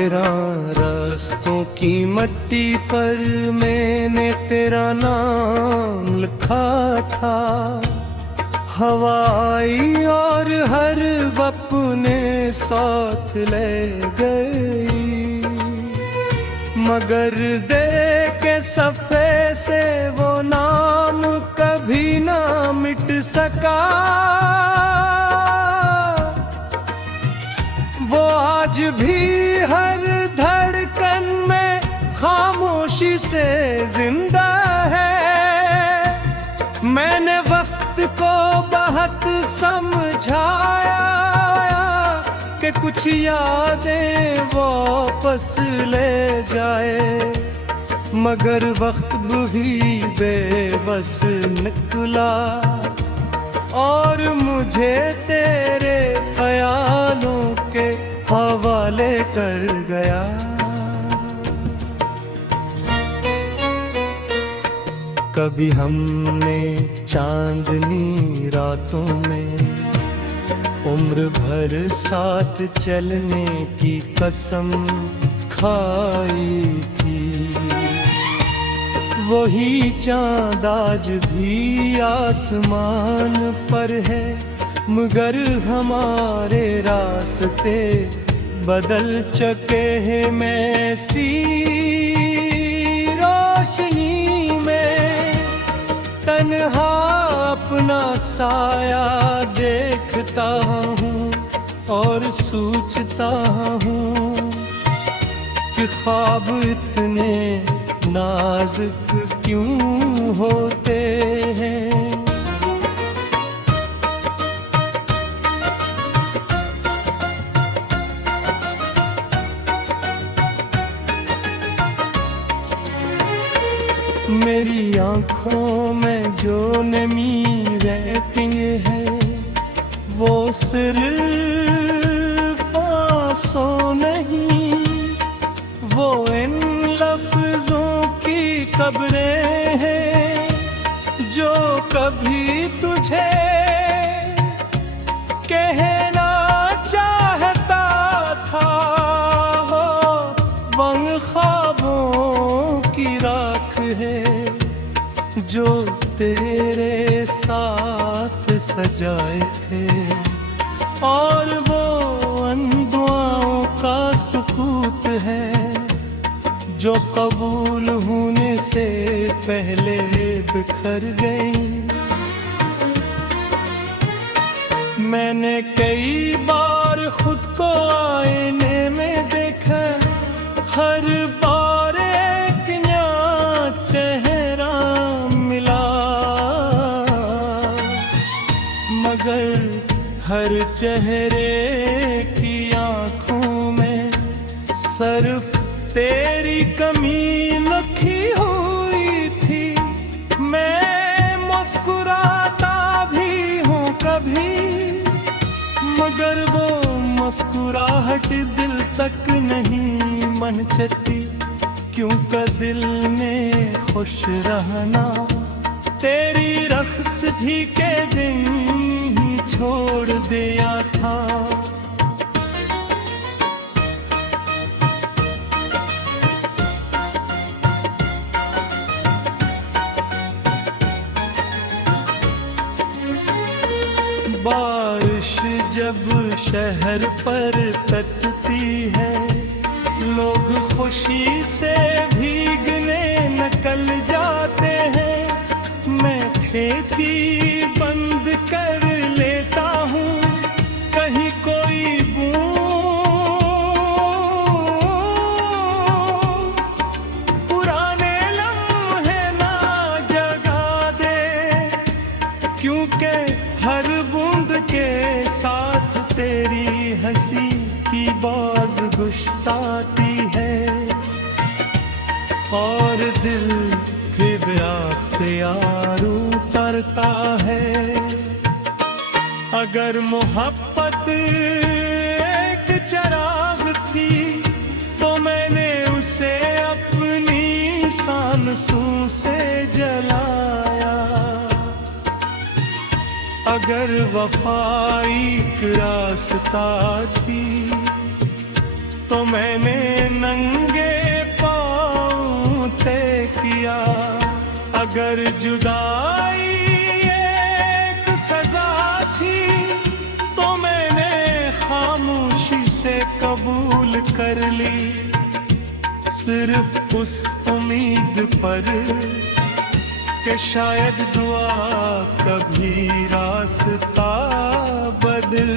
13 रास्तों की मट्टी पर मैंने तेरा नाम लिखा था। हवा आई और हर अपने साथ ले गई, मगर दे के सफ़े से वो नाम कभी ना मिट सका। वो आज भी हर धड़कन में खामोशी से जिंदा है। मैंने वक्त को बहुत समझाया कि कुछ यादें वापस ले जाए, मगर वक्त भी बेबस निकला और मुझे तेरे ख्यालों के हवाले कर गया। कभी हमने चांदनी रातों में उम्र भर साथ चलने की कसम खाई थी। वही चाँद आज भी आसमान पर है, मगर हमारे रास्ते बदल चुके हैं। मैं सी रोशनी में तन्हा अपना साया देखता हूँ और सोचता हूँ कि ख्वाब इतने नाजुक क्यों होते हैं। मेरी आँखों में जो नमी रहती है वो सिर्फ आंसू नहीं, वो इन लफ्जों की कब्रें हैं जो कभी तुझे कहना चाहता था। हो वंग ख्वाबों की राख है जो तेरे साथ सजाए थे, और वो दुआओं का सुकूत है जो कबूल होने से पहले बिखर गई। मैंने कई बार खुद को आईने में देखा, हर बार एक नया चेहरा मिला, मगर हर चेहरे की आँखों में सिर्फ तेरी कमी लिखी हुई थी। मैं मुस्कुराता भी हूँ कभी, मगर वो मुस्कुराहट दिल तक नहीं मनचती, क्योंकि दिल में खुश रहना तेरी रख्स भी के दिन ही छोड़ दिया था। बारिश जब शहर पर तपती है, लोग खुशी से भीगने निकल जाते हैं। मैं खेती बंद कर लेता हूँ, कहीं कोई बूंद पुराने लम्हे ना जगा दे, क्योंकि हर बूंद के साथ तेरी हंसी की बाज गुश्ताती है, और दिल फिर अख्तियार उतरता है। अगर मोहब्बत एक चिराग थी तो मैंने उसे अपनी सांसों से जलाया। अगर वफा एक रास्ता थी तो मैंने नंगे पाँव तय किया। अगर जुदाई एक सजा थी तो मैंने खामोशी से कबूल कर ली, सिर्फ उस उम्मीद पर कि शायद दुआ कभी रास्ता बदल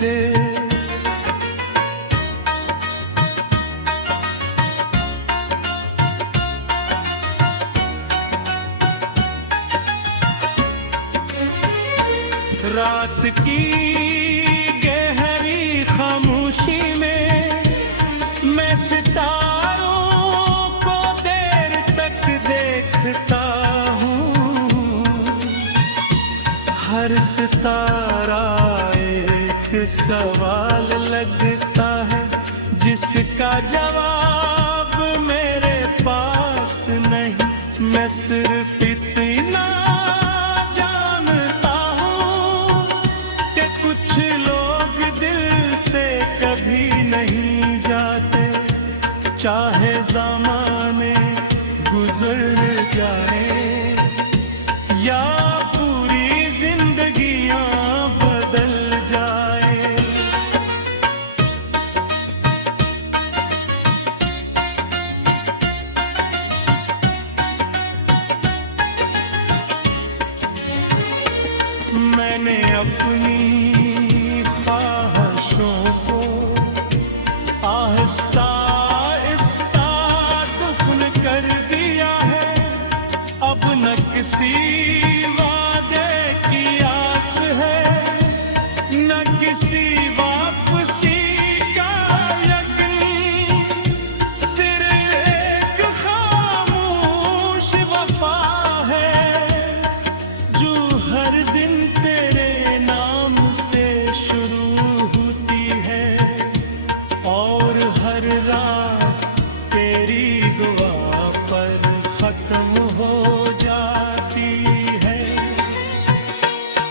दे। रात की गहरी खामोशी में मैं सितारों को देर तक देखता हूँ। हर सितारा एक सवाल लगता है जिसका जवाब मेरे पास नहीं। मैं सिर्फ इतना जानता हूँ कि कुछ लोग दिल से कभी नहीं जाते, चाहे ज़माने गुजर जाए या पूरी जिंदगियां बदल जाए। मैंने अपनी ख्वाहिशों को आहिस्ता आहिस्ता दफन कर दिया है। अब न किसी वादे की आस है, न किसी वापसी का यकीन। सिर्फ एक खामोश वफा है जो हर दिन तेरे नाम से शुरू होती है और हर रात तेरी दुआ पर खत्म हो जाती है।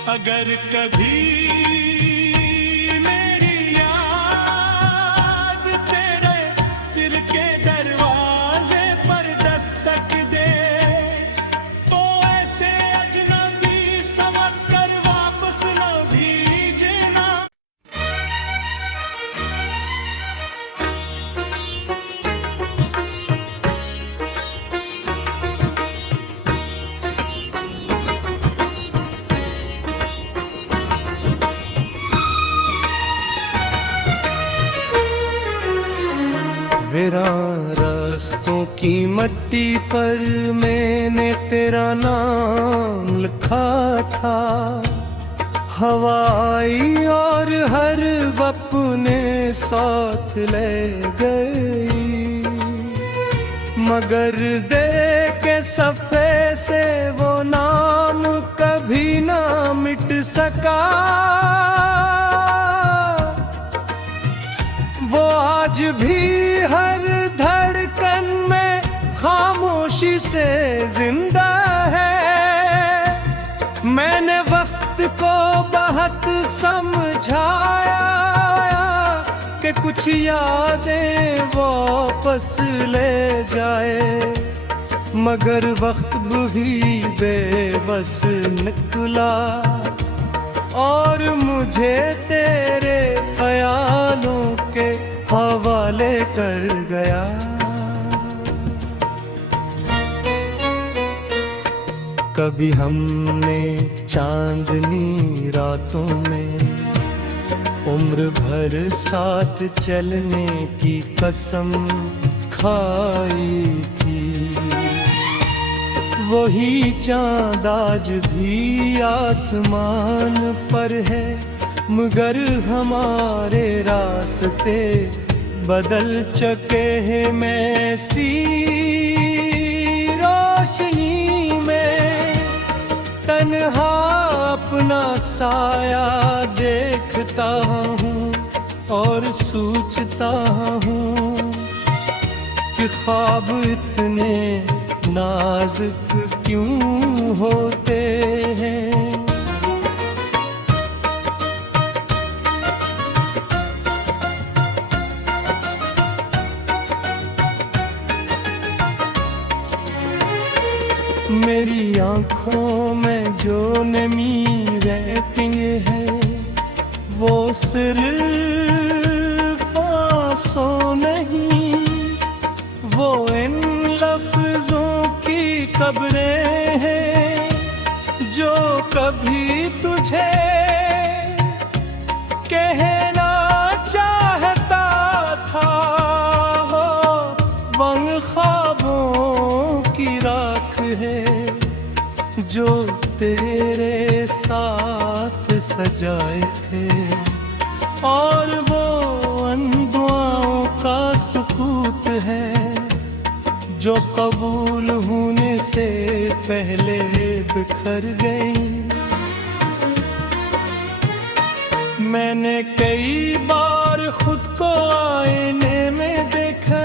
अगर कभी मेरी याद तेरे दिल के दरवाजे पर दस्तक दे तो ऐसे अजनबी समझ कर वापस न भेजना। वीरान रास्तों की मट्टी पर मैंने तेरा नाम लिखा था। हवा आई और हर अपने साथ ले गई, मगर दे के सफ़े से वो नाम कभी ना मिट सका। वो आज भी हर धड़कन में खामोशी से जिंदा है। मैंने वक्त को बहुत समझाया कि कुछ यादें वापस ले जाए, मगर वक्त भी बेबस निकला और मुझे तेरे ख्यालों के हवाले कर गया। कभी हमने चांदनी रातों में उम्र भर साथ चलने की कसम खाई थी। वही चाँद आज भी आसमान पर है, मगर हमारे रास्ते बदल चुके हैं। मैं सी रोशनी में तन्हा अपना साया देखता हूँ और सोचता हूँ कि ख्वाब इतने नाजुक क्यों होते हैं। मेरी आंखों में जो नमी रहती है वो सिर्फ आंसू नहीं, वो इन लफ्जों की कब्रें हैं जो कभी तुझे कहना चाहता था। हो वंग ख्वाबों की राख है जो तेरे साथ सजाए थे, और वो दुआओं का सुकूत है जो कबूल होने से पहले बिखर गई। मैंने कई बार खुद को आईने में देखा,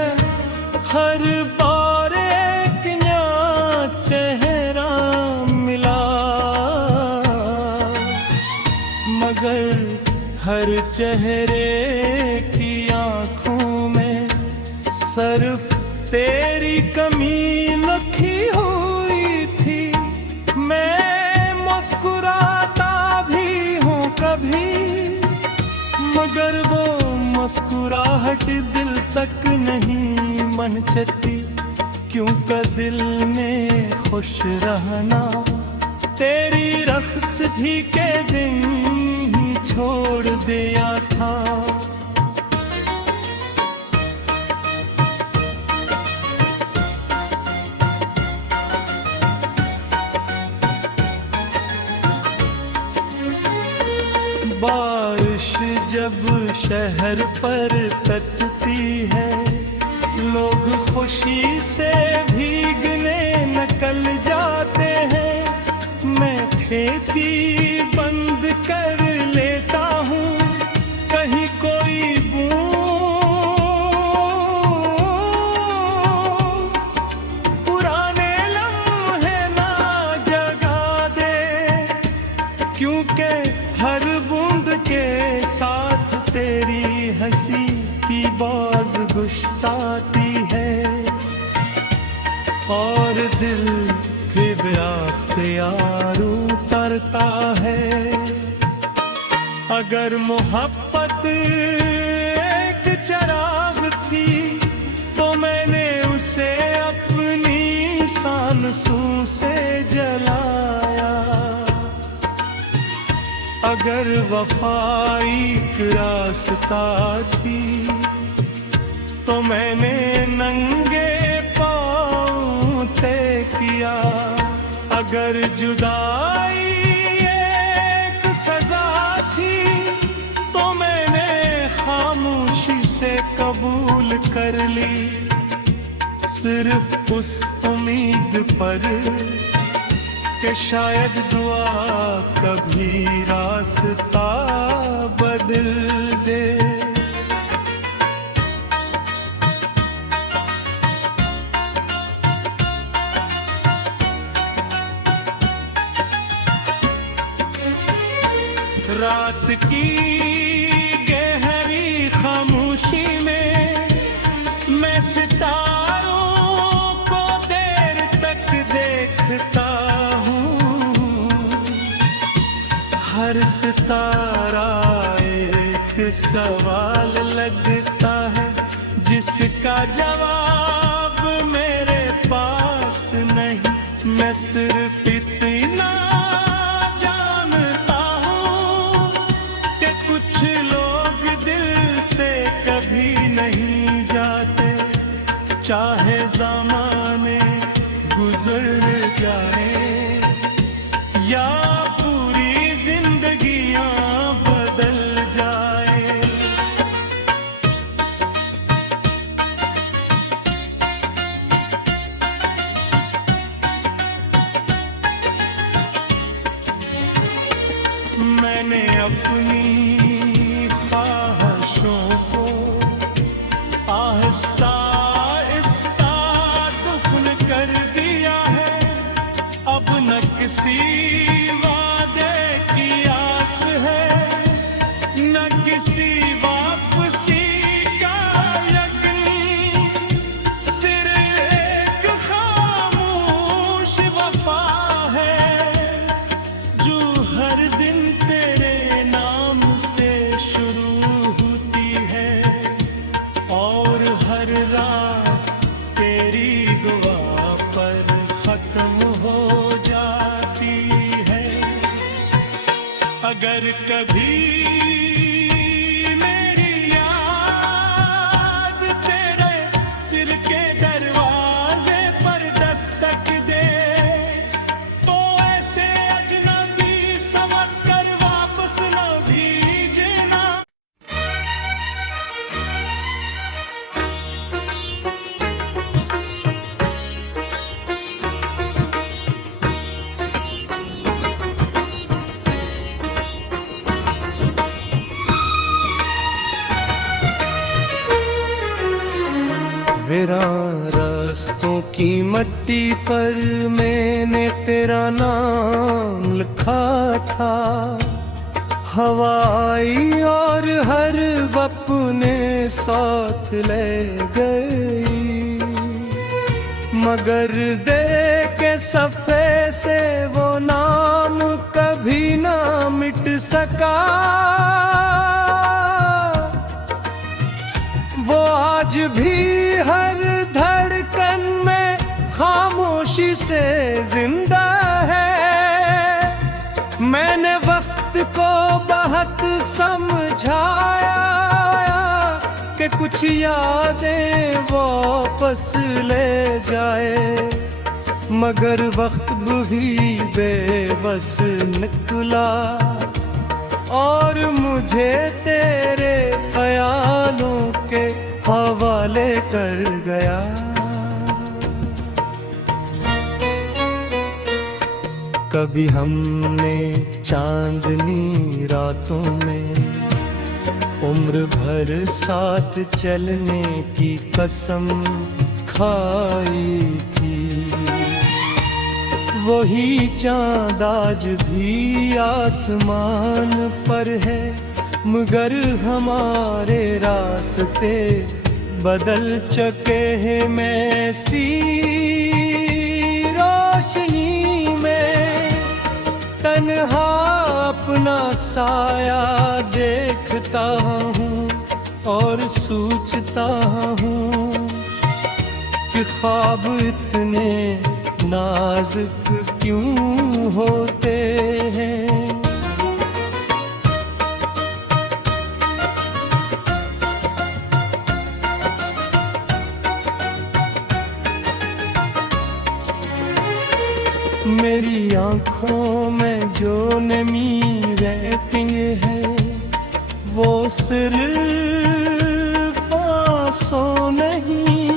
हर बार एक नया चेहरा मिला, मगर हर चेहरे की आंखों में सिर्फ तेरी कमी लिखी हुई थी। मैं मुस्कुराता भी हूँ कभी, मगर वो मुस्कुराहट दिल तक नहीं मनचती, क्योंकि दिल में खुश रहना तेरी रख्स भी के दिन ही छोड़ दिया था। बारिश जब शहर पर तपती है, लोग खुशी से भीगने निकल जाते हैं। मैं खेती बंद कर लेता हूँ, कहीं कोई पुराने लम्हे ना जगा दे, क्योंकि हर बूंद के साथ तेरी हंसी की बाज गुश्ताती है, और दिल फिर अख्तियार उतरता है। अगर मोहब्बत एक चिराग थी तो मैंने उसे अपनी सांसों से जलाया। अगर वफाई रास्ता थी तो मैंने नंगे पाँव तय किया। अगर जुदाई एक सजा थी तो मैंने खामोशी से कबूल कर ली, सिर्फ उस उम्मीद पर कि शायद दुआ कभी रास्ता बदल दे। रात की गहरी खामोशी में मैं सितारों को देर तक देखता हूँ। हर सितारा एक सवाल लगता है जिसका जवाब मेरे पास नहीं। मैं सिर्फ इतना जानता हूँ कि कुछ लोग दिल से कभी नहीं जाते, चाहे ज़माने गुजर जाए या पूरी जिंदगियां बदल जाए। मैंने अपनी ख्वाहिशों को आहिस्ता आहिस्ता दफन कर दिया है। अब न किसी वादे की आस है, न किसी वापसी का यकीन, सिर्फ एक खामोश वफा कभी मेरी याद तेरे दिल के दरवाजे पर दस्तक दे, तो ऐसे अजनबी समझ कर वापस न भेजना। वीरान रास्तों की मट्टी पर मैंने तेरा नाम लिखा था, हवा आई और हर अपने साथ ले गई, मगर दे के सफ़े से वो नाम कभी ना मिट सका। वो आज भी हर धड़कन में खामोशी से जिंदा है। मैंने वक्त को बहुत समझाया कि कुछ यादें वापस ले जाए, मगर वक्त भी बेबस निकला और मुझे तेरे ख्यालों के हवाले कर गया। कभी हमने चांदनी रातों में उम्र भर साथ चलने की कसम खाई थी, वही चाँद आज भी आसमान पर है, मगर हमारे रास्ते बदल चुके हैं। मैं सी रोशनी में तन्हा अपना साया देखता हूँ और सोचता हूँ कि ख्वाब इतने नाजुक क्यों होते हैं। मेरी आँखों में जो नमी रहती है वो सिर्फ आंसू नहीं,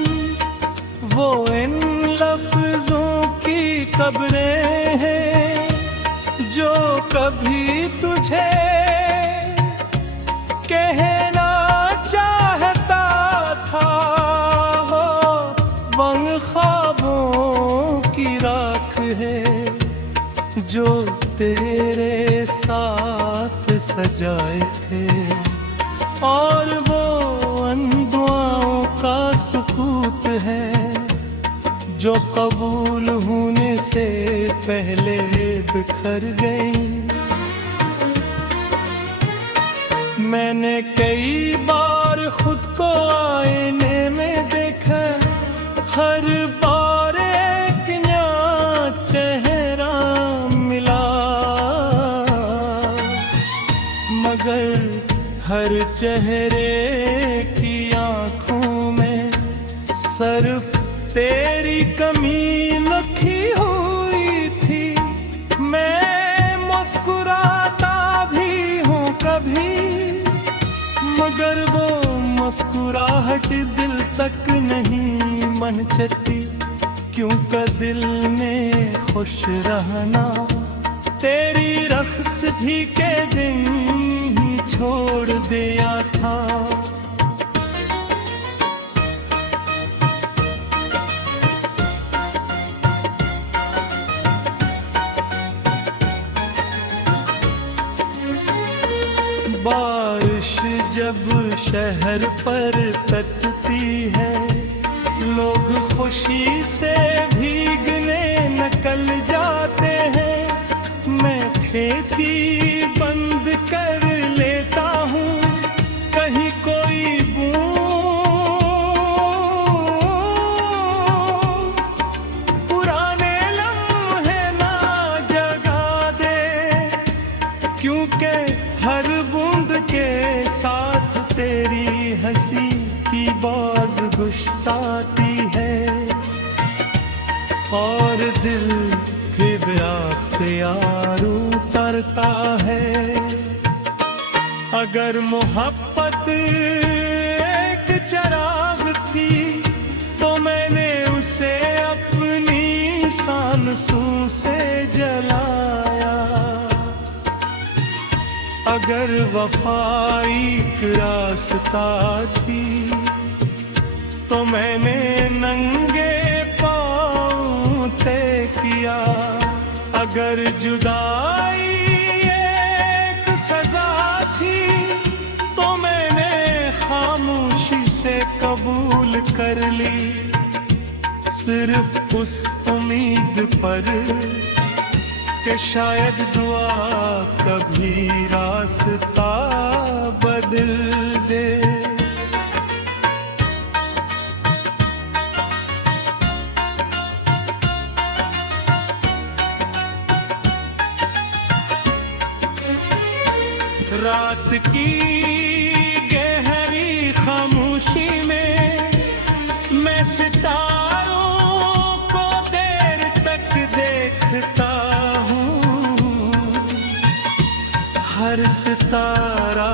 वो इन लफ्जों की कब्रें हैं जो कभी तुझे कहना चाहता था। हो वंग ख्वाबों की राख है जो तेरे साथ सजाए थे, और वो अन दुआओं का सुकूत है जो कबूल होने से पहले बिखर गई। मैंने कई बार खुद को आईने में देखा, हर बार एक नया चेहरा मिला, मगर हर चेहरे की आँखों में सिर्फ तेरी कमी लिखी हुई थी। मैं मुस्कुराता भी हूँ कभी, मगर वो मुस्कुराहट दिल तक नहीं मनचती, क्योंकि दिल में खुश रहना तेरी रख्स भी के दिन ही छोड़ दिया था। बारिश जब शहर पर तपती है, लोग खुशी से भीगने निकल जाते हैं। मैं खेती बंद कर लेता हूँ, कहीं कोई बूंद पुराने लम्हे ना जगा दे, क्योंकि हंसी की बाज गुश्ताती है और दिल फिर अख्तियार उतरता है। अगर मोहब्बत एक चिराग थी तो मैंने उसे अपनी सांसों से जलाया। अगर वफाई रास्ता थी तो मैंने नंगे पाँव तय किया। अगर जुदाई एक सजा थी तो मैंने खामोशी से कबूल कर ली, सिर्फ उस उम्मीद पर कि शायद दुआ कभी रास्ता बदल दे। रात की गहरी खामोशी में मैं सितारों को देर तक देखता हूँ। हर सितारा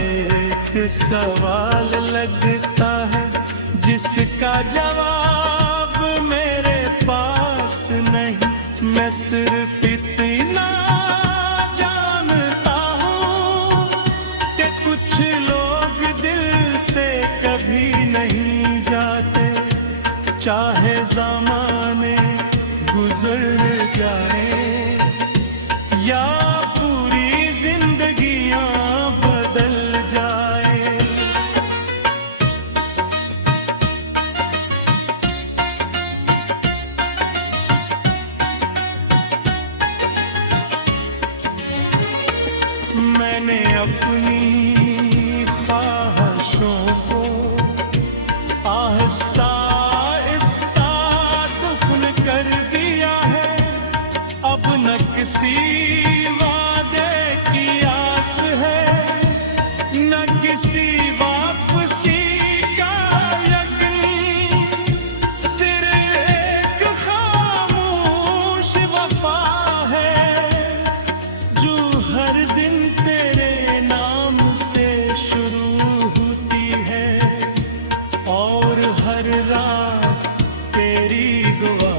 एक सवाल लगता है जिसका जवाब मेरे पास नहीं। मैं सिर्फ इतना जानता हूँ कि कुछ लोग दिल से कभी नहीं जाते, चाहे ज़माने गुजर जाए या पूरी जिंदगियां बदल जाए। मैंने अपनी ख्वाहिशों को आहिस्ता आहिस्ता दफन कर दिया है। अब न किसी वादे की आस है, न किसी वापसी का यकीन। सिर्फ एक खामोश वफा है जो हर दिन तेरे नाम से शुरू होती है और हर रात तेरी दुआ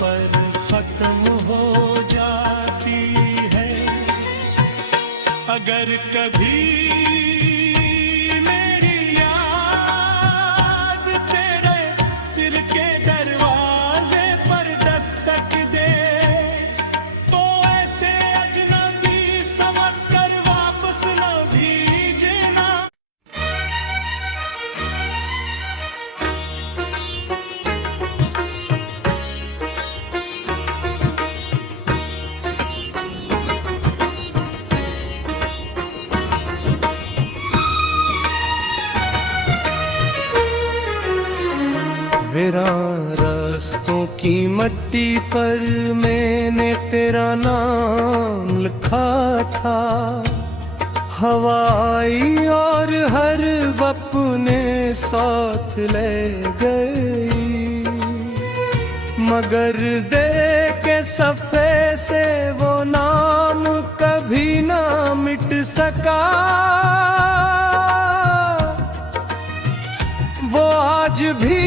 पर खत्म हो जाती है। अगर कभी मेरी याद तेरे दिल के दरवाजे पर दस्तक दे तो ऐसे अजनबी समझ कर वापस न भीजना। वीरान रास्तों की मट्टी पर मैंने तेरा नाम लिखा था। हवा आई और हर अपने साथ ले गई, मगर दे के सफ़े से वो नाम कभी ना मिट सका। वो आज भी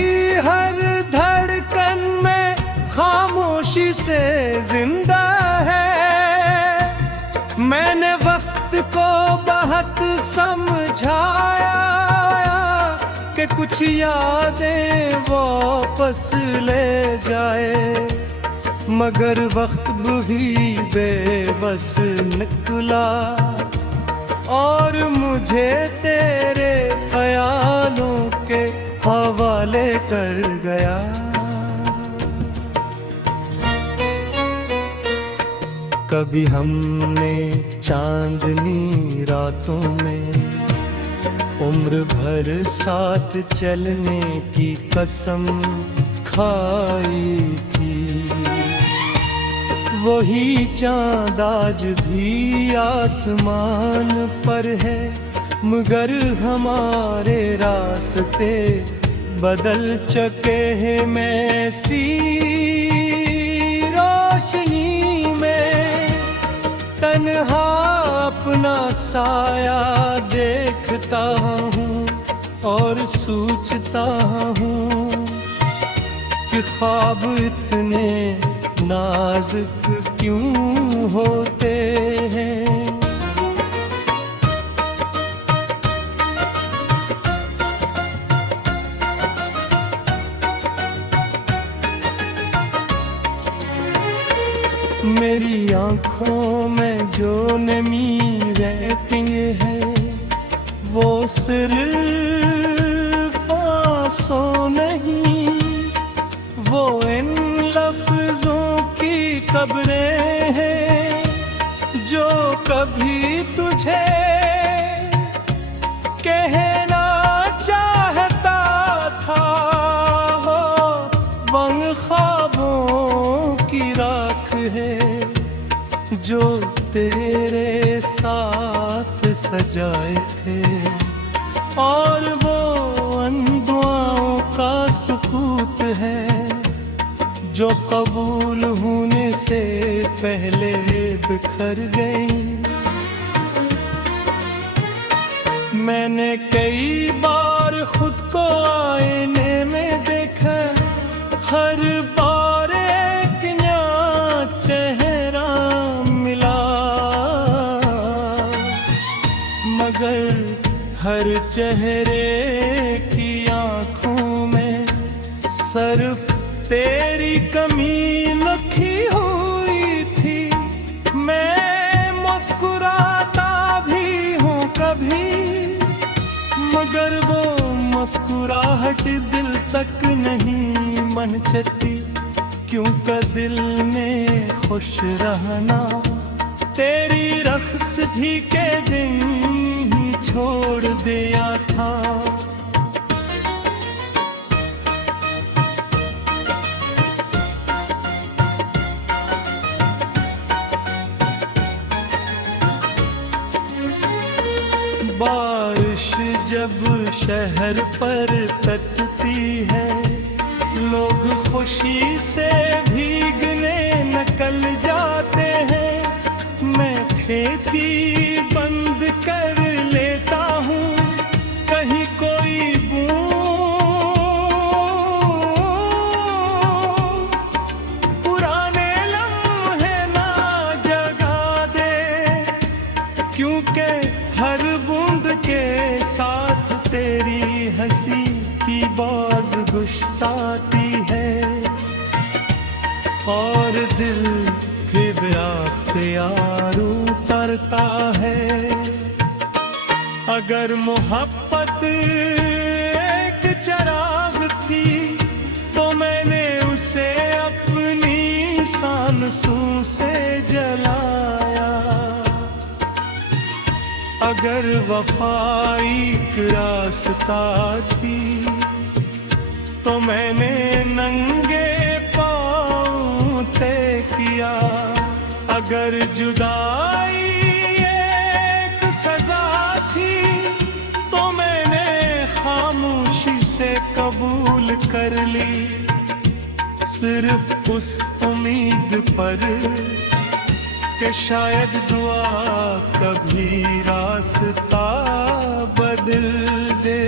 हर धड़कन में खामोशी से जिंदा है। मैंने वक्त को बहुत समझाया कि कुछ यादें वापस ले जाए, मगर वक्त भी बेबस निकला और मुझे तेरे ख्यालों के हवाले कर गया। कभी हमने चांदनी रातों में उम्र भर साथ चलने की कसम खाई थी। वही चाँद आज भी आसमान पर है, मगर हमारे रास्ते बदल चुके हैं। मैं सी रोशनी में तन्हा अपना साया देखता हूँ और सोचता हूँ कि ख्वाब इतने नाजुक क्यों होते हैं। मेरी आँखों में जो नमी रहती है वो सिर्फ आंसू नहीं, वो इन लफ्जों की कब्रें हैं जो कभी तुझे कहना चाहता था। हो वंग ख्वाबों की राख है जो तेरे साथ सजाए थे, और वो दुआओं का सुकूत है जो कबूल होने से पहले बिखर गई। मैंने कई बार खुद को आईने में देखा, हर बार एक नया चेहरा मिला, मगर हर चेहरे की आँखों में सिर्फ तेरी कमी लिखी हुई थी। मैं मुस्कुराता भी हूँ कभी, मगर वो मुस्कुराहट दिल तक नहीं मनचती, क्योंकि दिल में खुश रहना तेरी रख्सती के दिन ही छोड़ दिया था। बारिश जब शहर पर तपती है, लोग खुशी से भीगने निकल जाते हैं। मैं खेती बंद कर लेता हूँ, कहीं कोई बूंद पुराने लम्हे ना जगा दे, क्योंकि हर बूंद के साथ तेरी हंसी की बाज गुश्ताती है, और दिल फिर अख्तियार उतरता है। अगर मोहब्बत एक चिराग थी तो मैंने उसे अपनी सांसों से जलाया। अगर वफाई रास्ता थी तो मैंने नंगे पाँव तय किया। अगर जुदाई एक सजा थी तो मैंने खामोशी से कबूल कर ली, सिर्फ उस उम्मीद पर कि शायद दुआ कभी रास्ता बदल दे।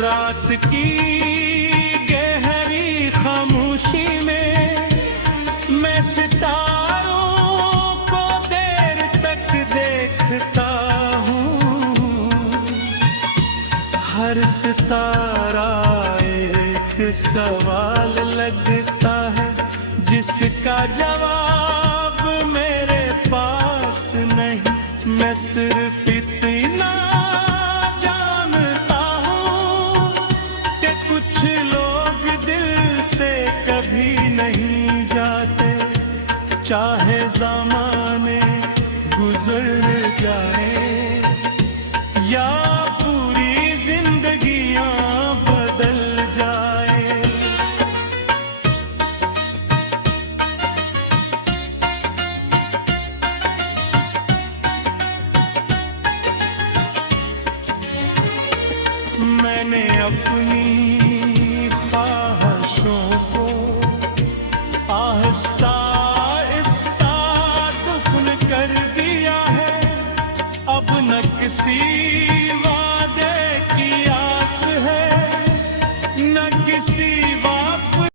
रात की गहरी खामोशी में मैं सितारों को देर तक देखता हूँ। हर सितारा एक सवाल लगता है जिसका जवाब मेरे पास नहीं। मैं सिर्फ इतना जानता हूँ कि कुछ लोग दिल से कभी नहीं जाते, चाहे ज़माने गुजर जाए या पूरी जिंदगियां बदल आहिस्ता आहिस्ता दफन कर दिया है। अब न किसी वादे की आस है, न किसी